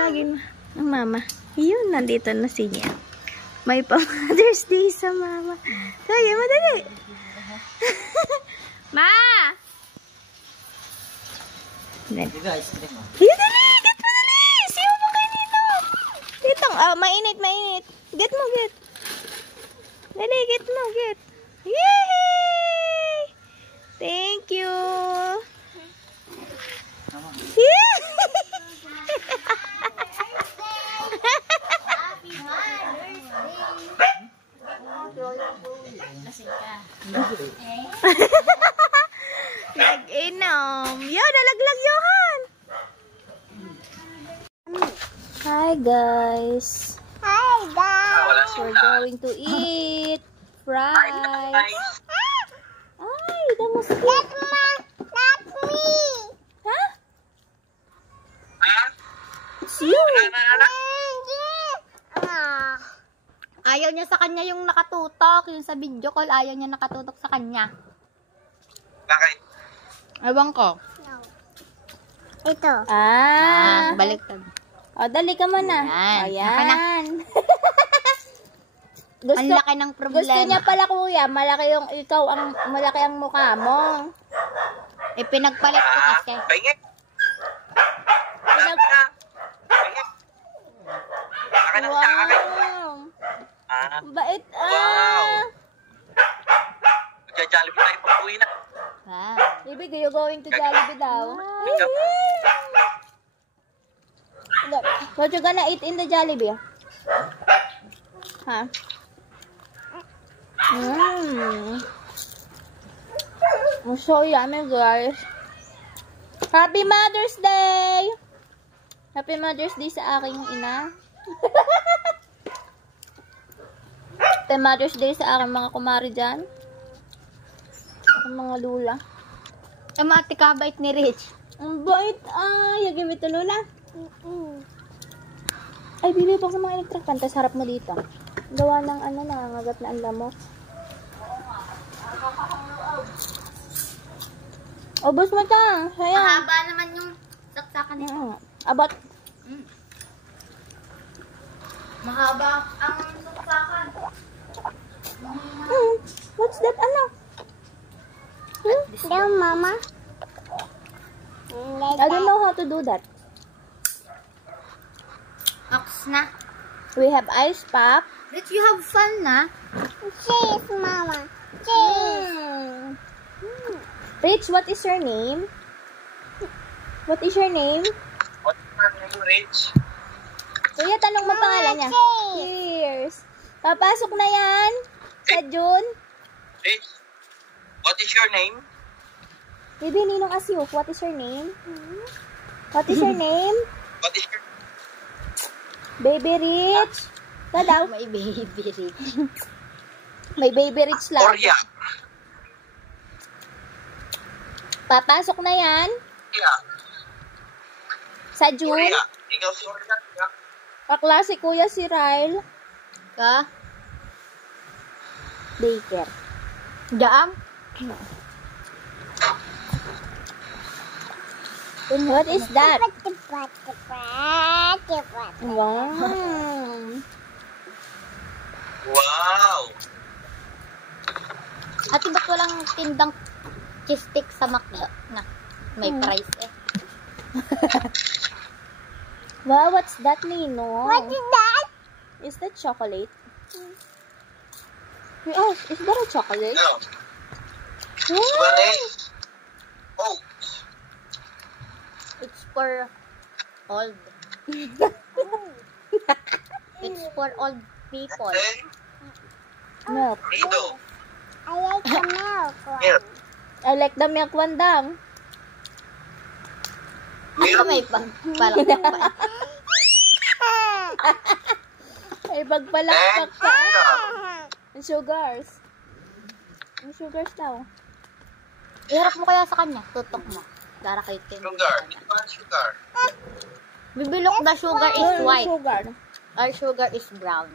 Tawagin ang mama. Yun, nandito na si Nia. May pa-Mother's Day sa mama. Tawagin mo, dali. Ma! Dali. Yun, dali! Get mo, dali! Siyo mo kayo dito. Dito. Mainit, mainit. Get mo, get. Dali, get mo, get. Yay! Thank you. Yeah! Nag-inom. Yo, nalaglag Johan. Hi guys. Hi guys. We're going to eat fries. Ay, the mosquito. That's me. Huh? It's you. Ayaw niya sa kanya yung nakatutok. Yung sa video call, ayaw niya nakatutok sa kanya. Bakit? Ewan ko. No. Ito. Baliktad. O, dali ka muna. Ayan. Gusto, Ang laki ng problema. Gusto niya pala kuya, malaki ang mukha mo. Pinagpalit ko kasi. Pahingit. Pahingit. Akin ang siya, akin. Bait. Wow. Magja-Jollibee tayo pag-uwi na. Ibig, you going to Jollibee daw? What you gonna eat in the Jollibee? Huh? So yummy, guys. Happy Mother's Day! Happy Mother's Day sa aking ina. Happy Mother's Day sa aking mga kumari dyan. Ang mga lula. Mati ka, bait ni Rich. Ang bait. You give it to Lula. Ay, bibili po sa mga electric fan. Tapos harap mo dito. Gawa ng nangangagat na ang lamok. Ubus mo ta. Sayang. Mahaba naman yung saksakan nito. About. Mahaba ang saksakan. What's that, No, Mama. I don't know how to do that. Ox na. We have ice pop. Rich, you have fun na. Cheese, Mama. Cheese. Rich, what is your name? What is your name? What's your name, Rich? Kuya, tanong mo pangalan niya. Cheers. Papasok na yan. Sa June. Rich, what is your name? Baby, Ninong Asyuk, what is your name? What is your name? What is your Baby Rich. Ito daw. May baby Rich. May Baby Rich lang. Orya? Papasok na yan. Yeah. Sa June. Orya. Ikaw si Orya. Kaklase kuya si Ryle. Ka? Baker. Daam? What is that? Wow. Wow. Ate, ba't walang tindang cheese stick sa McDo? Na, may price eh. Wow, what's that, Nino? What is that? Is that chocolate? Oh, is that a chocolate? No. Wow. What is? Oh. It's for old. It's for old people. Okay. Milk. Dito. I like the milk one. Milk. I like the milk one daw. Ano may parang Ay, bagpalakpak ka. Ang sugars. Ang sugars daw. iharap mo kaya sa kanya. Tutok mo. Dara kay Tim. Sugar. Ito ang sugar. Bibilok, the sugar is white. Sugar. Our sugar is brown.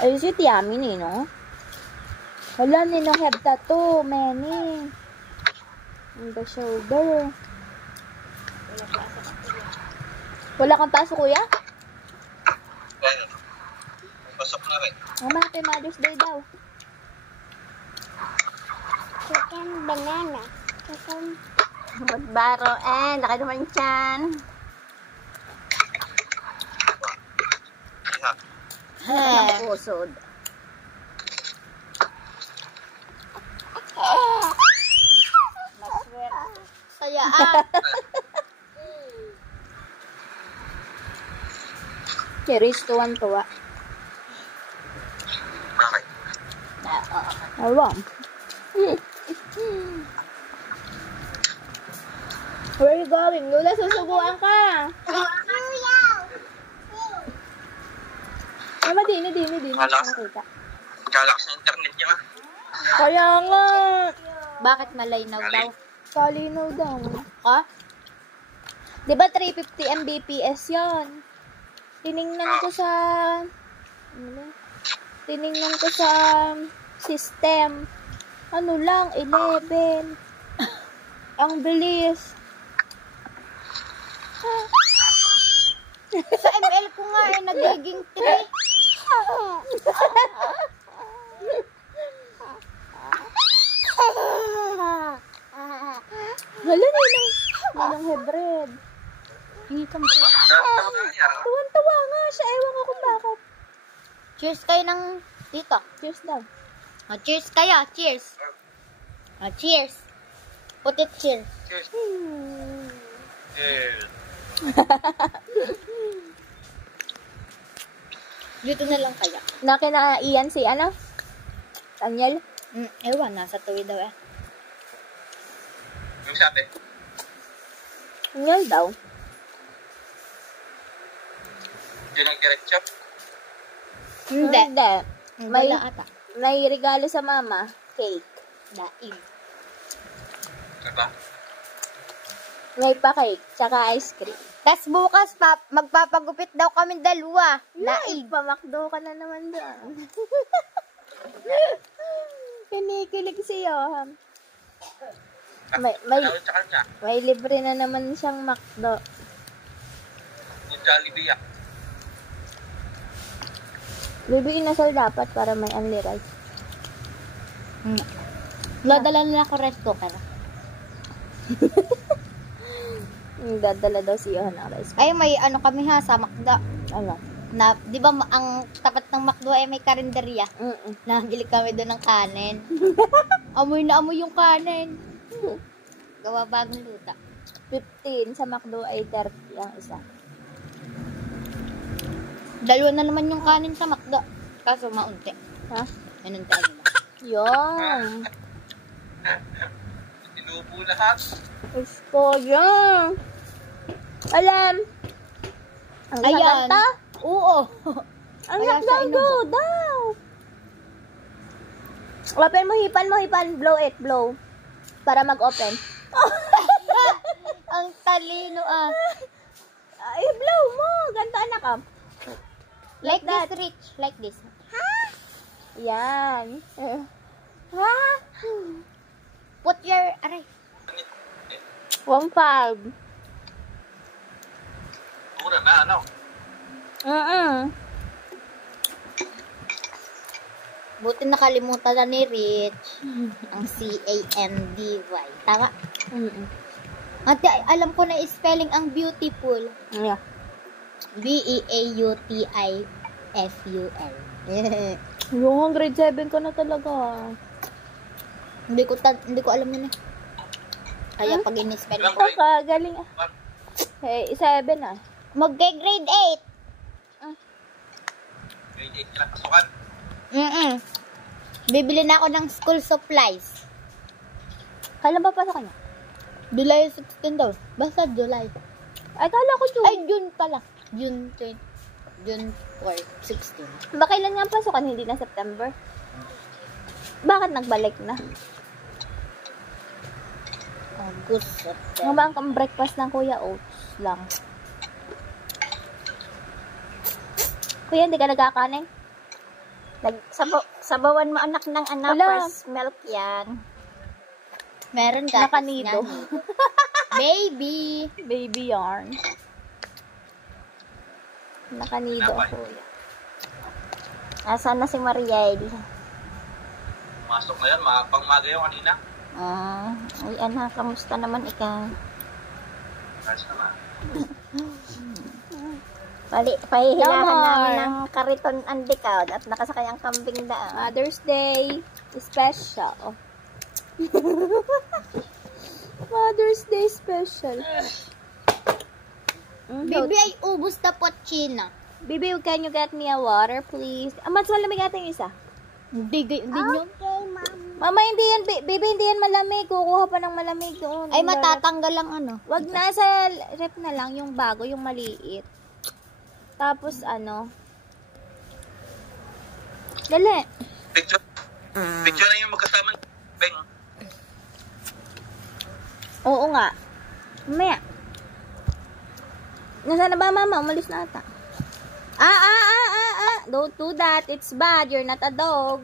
Ay, is it yummy, Nino? Wala, Nino have that too many. On the shoulder. Wala kang paso, kuya? Kaya, pasok na rin. Mama, happy Mother's Day daw. Chicken banana. Chicken. Magbaro. Laki naman yan. Iha. Pusod. Saya Cherish tuwan-tuwa. Bakit? Alam. Where are you going? Lula, susubuan ka. Mama, dini. Malas. Nakita. Kalakas ng internet niya. Kaya nga. Bakit malinaw daw? Kalinaw daw. Ha? Di ba 350 Mbps yon? Tiningnan ko sa... Tiningnan ko sa system. Ano lang, 11. Ang bilis. Sa ML ko nga nagiging 3. Hala, nilang hybrid. Hindi ka Tuwan-tuwa nga siya. Ewan ko kung bakit. Cheers kayo ng dito. Cheers daw. Cheers kayo. Cheers. Cheers. Put it cheers. Cheers. Hmm. Cheers. Dito na lang kaya. Nakinaiyan si ano? Daniel? Ewan, nasa tuwi daw eh. Yung sabi, Daniel daw. yun ang diretso. Hindi. May, Wala ata. may regalo sa mama. Cake. Daig. Diba? May pa-cake. Tsaka ice cream. Tapos bukas, magpapagupit daw kami dalawa. Daig. Pamakdo ka na naman doon. Kinikilig si Johan. May Tawag sa kanya. may libre na naman siyang McDo. Yung Jollibee ah. Bibigyan na sila dapat para may only rice. Dadala nila ako rice cooker. Dadala daw si Johan ng rice. Ay, may ano kami ha, sa McDo. Ano? Na, di ba ang tapat ng McDo ay may karinderya? Mm-mm. Nahagili kami doon ng kanin. Amoy na amoy yung kanin. Gawa bagong luta. 15 sa McDo ay 30 ang isa. Dalawa na naman yung kanin sa McDo. Kaso maunti. Ha? Nanuntaan nila. Yon. Inuubo lahat. Gusto yan. Alam. Ang Ayan. gaganta? Oo. Ang Kaya McDo sa inubo. daw. Open mo, hipan. Blow it, blow. Para mag-open. Ang talino ah. Ay, blow mo. Ganto anak ah. Like that. this, Rich. Like this. Yan. Ha? Put your, aray. 1.5. Mura na, ano? Buti nakalimutan na ni Rich. Ang C-A-N-D-Y. Tama? Ate, alam ko na spelling ang beautiful. Yeah. B-E-A-U-T-I-F-U-L. Yung grade 7 ka na talaga. Hindi ko alam yun eh. Kaya pag in-spelling ko. Saka, galing ah. Hey, 7 ah. Mag-grade 8. Grade 8 na pasukan. Bibili na ako ng school supplies. Kailan ba pasok niya? July 16 daw. Basta July. Ay, kala ko June. Ay, June pala. June 4, 16. Ba kailan nga pasukan? Hindi na September? Bakit nagbalik na? August, Nga September. ba ang breakfast ng Kuya Oats lang? Kuya, hindi ka nagkakanin? Sabawan mo anak ng Wala. first milk yan. Meron gatas Nakanido. niyan. Baby. Baby yarn. Nakanido ako. Asan na si Mariel? Masok na yan, pangmaga yung kanina. Ay anak, kamusta naman ikaw? Ayos naman. Pahihilahan No more. namin ng kariton andikad at nakasakay ang kambing daan. Mother's Day special. Mother's Day special. Baby ay ubos na pochina. Baby, can you get me a water, please? Mas malamig ata yung isa. Hindi yun. Okay, mom. Mama, hindi yan, baby, hindi yan malamig. Kukuha pa ng malamig doon. Ay, matatanggal lang ano. Wag na, sa rep na lang, yung bago, yung maliit. Tapos, dali. Picture. Picture na yung magkasama. Beng. Oo nga. Mamaya. Nasaan na ba, mama? Umalis na ata. Don't do that. It's bad. You're not a dog.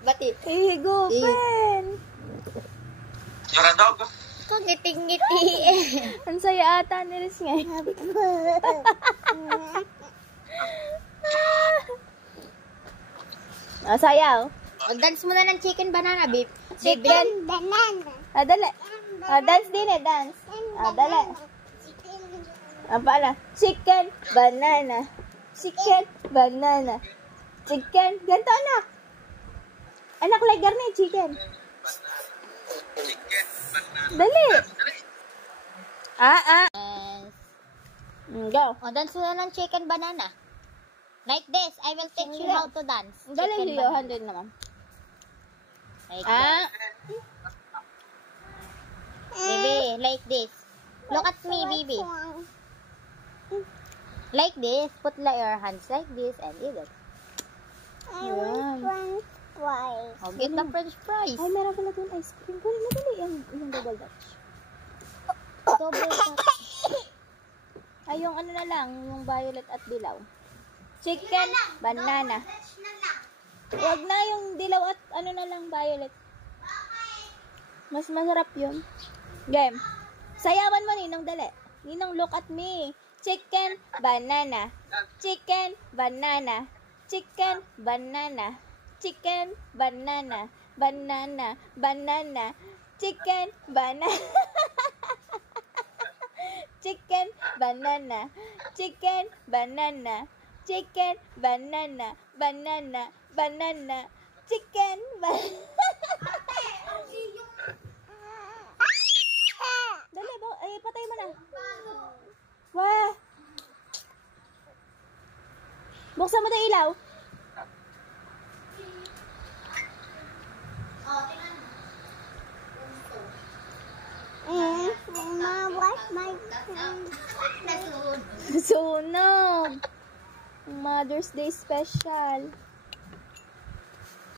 Bati. Hey, go, pen. You're a dog. Kung ngiting-ngiti eh. Ang saya ata ni Riz ngayon. Sayaw. Mag-dance muna ng chicken banana, babe. Chicken. Banana. Dali. Dance din eh, dance. Dali. Pala. Chicken, banana. Chicken, banana. Chicken. Ganito, anak. Anak, like garni, chicken. Chicken. Dali. Dali. Yes. Go. O, dance muna ng chicken banana. Like this. I will teach you how to dance. Dali, Chicken Leo. banana. 100 naman. Like this. Baby, like this. Look at me, baby. Like this. Put your hands like this and eat it. I want French fries. Oh, get the French fries. Ay, meron pala doon ice cream. Madali yung double dutch. Double touch. Ay, yung ano na lang, yung violet at dilaw. Chicken, banana. Wag na yung dilaw at ano na lang, violet. Mas masarap yun. Game. Sayawan mo, Ninong, dali. Ninong, look at me. Chicken, banana. Chicken, banana. Chicken, banana. Chicken, banana. Banana, banana. Chicken, banana. Chicken, banana. Chicken, banana. Chicken, banana. Banana, banana. Chicken, banana. Dali, ay, patay mo na. Wah! Buksan mo na ilaw. Mama, what's my Sunog. Mother's Day special.